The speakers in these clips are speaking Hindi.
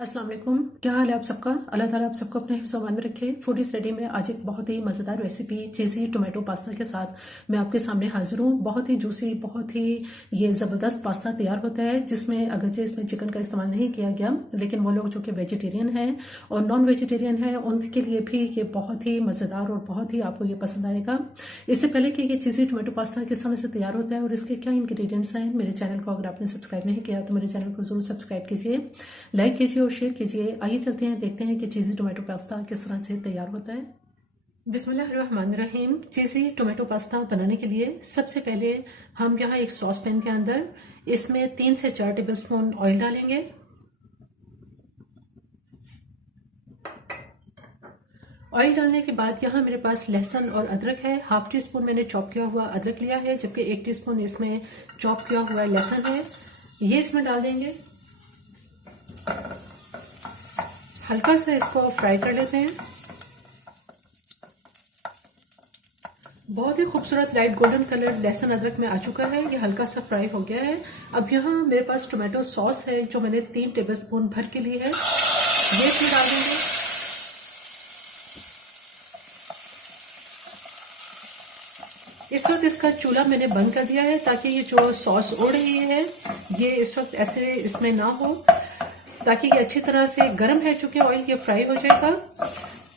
अस्सलाम वालेकुम। क्या हाल है आप सबका? अल्लाह ताला आप सबको अपने हिफ्ज़ अमान में रखे। फूड इज़ रेडी में आज एक बहुत ही मज़ेदार रेसिपी चीज़ी टोमेटो पास्ता के साथ मैं आपके सामने हाजिर हूँ। बहुत ही जूसी, बहुत ही ये ज़बरदस्त पास्ता तैयार होता है, जिसमें अगरचे इसमें चिकन का इस्तेमाल नहीं किया गया, लेकिन वो लोग जो कि वेजिटेरियन हैं और नॉन वेजिटेरियन हैं उनके लिए भी ये बहुत ही मज़ेदार और बहुत ही आपको ये पसंद आएगा। इससे पहले कि ये चीज़ी टोमेटो पास्ता किस समय से तैयार होता है और इसके क्या इंग्रेडिएंट्स हैं, मेरे चैनल को अगर आपने सब्सक्राइब नहीं किया तो मेरे चैनल को ज़रूर सब्सक्राइब कीजिए, लाइक कीजिए और शेयर कीजिए। आइए चलते हैं, देखते हैं कि चीज़ी टोमेटो पास्ता किस तरह से तैयार होता है। बिस्मिल्लाहिर्रहमानिर्रहीम। चीज़ी टोमेटो पास्ता बनाने के लिए सबसे पहले हम यहाँ एक सॉस पैन के अंदर इसमें 3 से 4 टेबलस्पून ऑयल डालेंगे। ऑयल डालने के बाद यहाँ मेरे पास लहसुन और अदरक है। हाफ टी स्पून मैंने चॉप किया हुआ अदरक लिया है, जबकि 1 टीस्पून इसमें चॉप किया हुआ लहसुन है, ये इसमें डाल देंगे। हल्का सा इसको फ्राई कर लेते हैं। बहुत ही खूबसूरत लाइट गोल्डन कलर लहसुन अदरक में आ चुका है, ये हल्का सा फ्राई हो गया है। अब यहाँ मेरे पास टोमेटो सॉस है जो मैंने 3 टेबलस्पून भर के ली है, ये इसमें डाल देंगे। इस वक्त इसका चूल्हा मैंने बंद कर दिया है ताकि ये जो सॉस उड़ रही है ये इस वक्त ऐसे इसमें ना हो, ताकि ये अच्छी तरह से गर्म है, चूंकि ऑयल ये फ्राई हो जाएगा।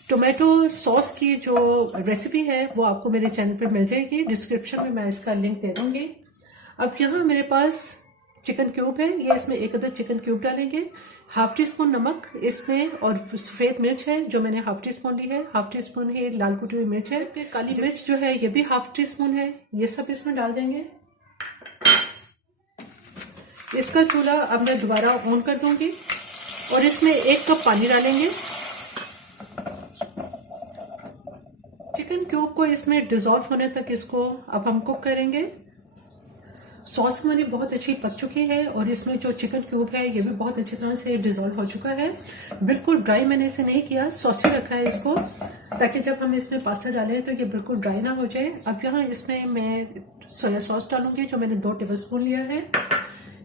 टोमेटो सॉस की जो रेसिपी है वो आपको मेरे चैनल पे मिल जाएगी, डिस्क्रिप्शन में मैं इसका लिंक दे दूँगी। अब यहाँ मेरे पास चिकन क्यूब है, ये इसमें 1 अदद चिकन क्यूब डालेंगे। हाफ टी स्पून नमक इसमें, और सफ़ेद मिर्च है जो मैंने हाफ टी स्पून ली है। हाफ टी स्पून ही लाल कुटी हुई मिर्च है। काली मिर्च जो है ये भी हाफ टी स्पून है, ये सब इसमें डाल देंगे। इसका चूल्हा अब मैं दोबारा ऑन कर दूंगी और इसमें 1 कप पानी डालेंगे। चिकन क्यूब को इसमें डिज़ोल्व होने तक इसको अब हम कुक करेंगे। सॉस हमारी बहुत अच्छी पक चुकी है और इसमें जो चिकन क्यूब है ये भी बहुत अच्छी तरह से डिज़ोल्व हो चुका है। बिल्कुल ड्राई मैंने इसे नहीं किया, सॉसी रखा है इसको, ताकि जब हम इसमें पास्ता डालें तो ये बिल्कुल ड्राई ना हो जाए। अब यहाँ इसमें मैं सोया सॉस डालूंगी जो मैंने 2 टेबलस्पून लिया है।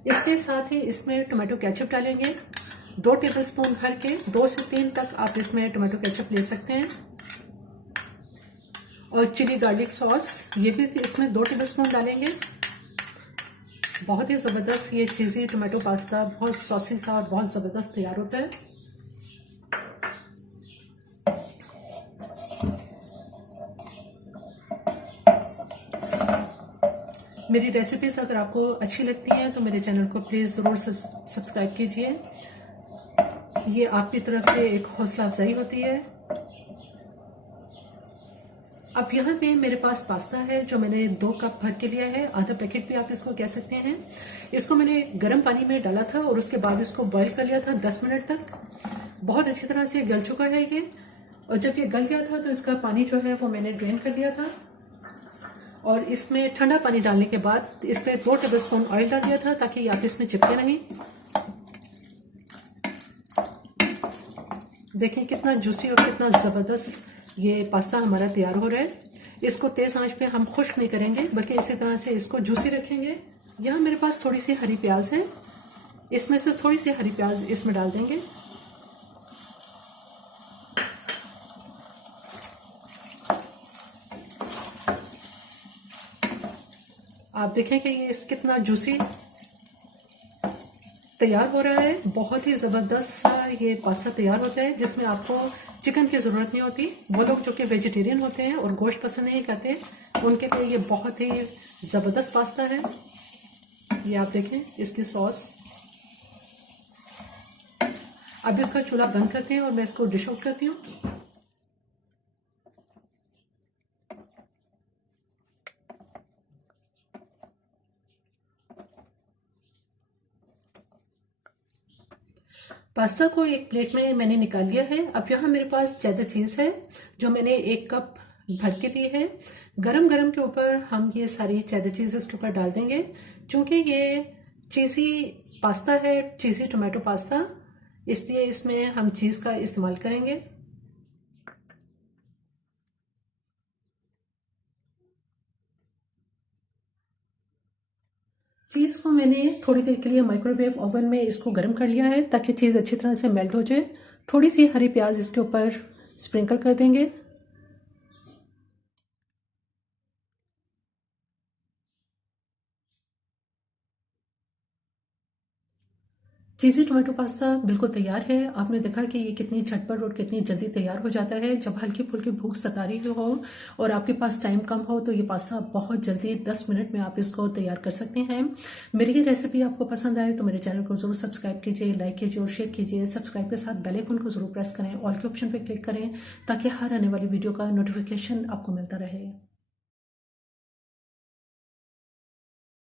इसके साथ ही इसमें टोमेटो केचप डालेंगे 2 टेबलस्पून भर के, 2 से 3 तक आप इसमें टोमेटो केचप ले सकते हैं। और चिली गार्लिक सॉस ये भी इसमें 2 टेबलस्पून डालेंगे। बहुत ही ज़बरदस्त ये चीज़ी टोमेटो पास्ता बहुत सॉसी सा और बहुत ज़बरदस्त तैयार होता है। मेरी रेसिपीज़ अगर आपको अच्छी लगती हैं तो मेरे चैनल को प्लीज़ ज़रूर सब्सक्राइब कीजिए, ये आपकी तरफ से एक हौसला अफजाई होती है। अब यहाँ पे मेरे पास पास्ता है जो मैंने 2 कप भर के लिया है, आधा पैकेट भी आप इसको कह सकते हैं। इसको मैंने गर्म पानी में डाला था और उसके बाद इसको बॉईल कर लिया था 10 मिनट तक। बहुत अच्छी तरह से गल चुका है ये, और जब ये गल गया था तो इसका पानी जो है वो मैंने ड्रेन कर लिया था। और इसमें ठंडा पानी डालने के बाद इस पर 2 टेबलस्पून ऑयल डाल दिया था ताकि ये आप इसमें चिपके नहीं। देखें कितना जूसी और कितना ज़बरदस्त ये पास्ता हमारा तैयार हो रहा है। इसको तेज़ आंच पे हम खुश्क नहीं करेंगे, बल्कि इसी तरह से इसको जूसी रखेंगे। यहाँ मेरे पास थोड़ी सी हरी प्याज है, इसमें से थोड़ी सी हरी प्याज इसमें डाल देंगे। आप देखें कि ये कितना जूसी तैयार हो रहा है। बहुत ही ज़बरदस्त सा ये पास्ता तैयार होता है, जिसमें आपको चिकन की ज़रूरत नहीं होती। वो लोग जो कि वेजिटेरियन होते हैं और गोश्त पसंद नहीं करते, उनके लिए ये बहुत ही ज़बरदस्त पास्ता है। ये आप देखें इसकी सॉस। अब इसका चूल्हा बंद करते हैं और मैं इसको डिश आउट करती हूँ। पास्ता को एक प्लेट में मैंने निकाल लिया है। अब यहाँ मेरे पास चेडर चीज़ है जो मैंने 1 कप भर के ली है। गरम गरम के ऊपर हम ये सारी चेडर चीज़ उसके ऊपर डाल देंगे। चूँकि ये चीज़ी पास्ता है, चीज़ी टोमेटो पास्ता, इसलिए इसमें हम चीज़ का इस्तेमाल करेंगे। चीज़ को मैंने थोड़ी देर के लिए माइक्रोवेव ओवन में इसको गर्म कर लिया है ताकि चीज़ अच्छी तरह से मेल्ट हो जाए। थोड़ी सी हरी प्याज इसके ऊपर स्प्रिंकल कर देंगे। चीज़ी टोमेटो पास्ता बिल्कुल तैयार है। आपने देखा कि ये कितनी झटपट और कितनी जल्दी तैयार हो जाता है। जब हल्की फुल्की भूख सता रही हो और आपके पास टाइम कम हो तो ये पास्ता बहुत जल्दी 10 मिनट में आप इसको तैयार कर सकते हैं। मेरी ये रेसिपी आपको पसंद आए तो मेरे चैनल को ज़रूर सब्सक्राइब कीजिए, लाइक कीजिए और शेयर कीजिए। सब्सक्राइब के साथ बेल आइकन को ज़रूर प्रेस करें, ऑल के ऑप्शन पर क्लिक करें ताकि हर आने वाली वीडियो का नोटिफिकेशन आपको मिलता रहे।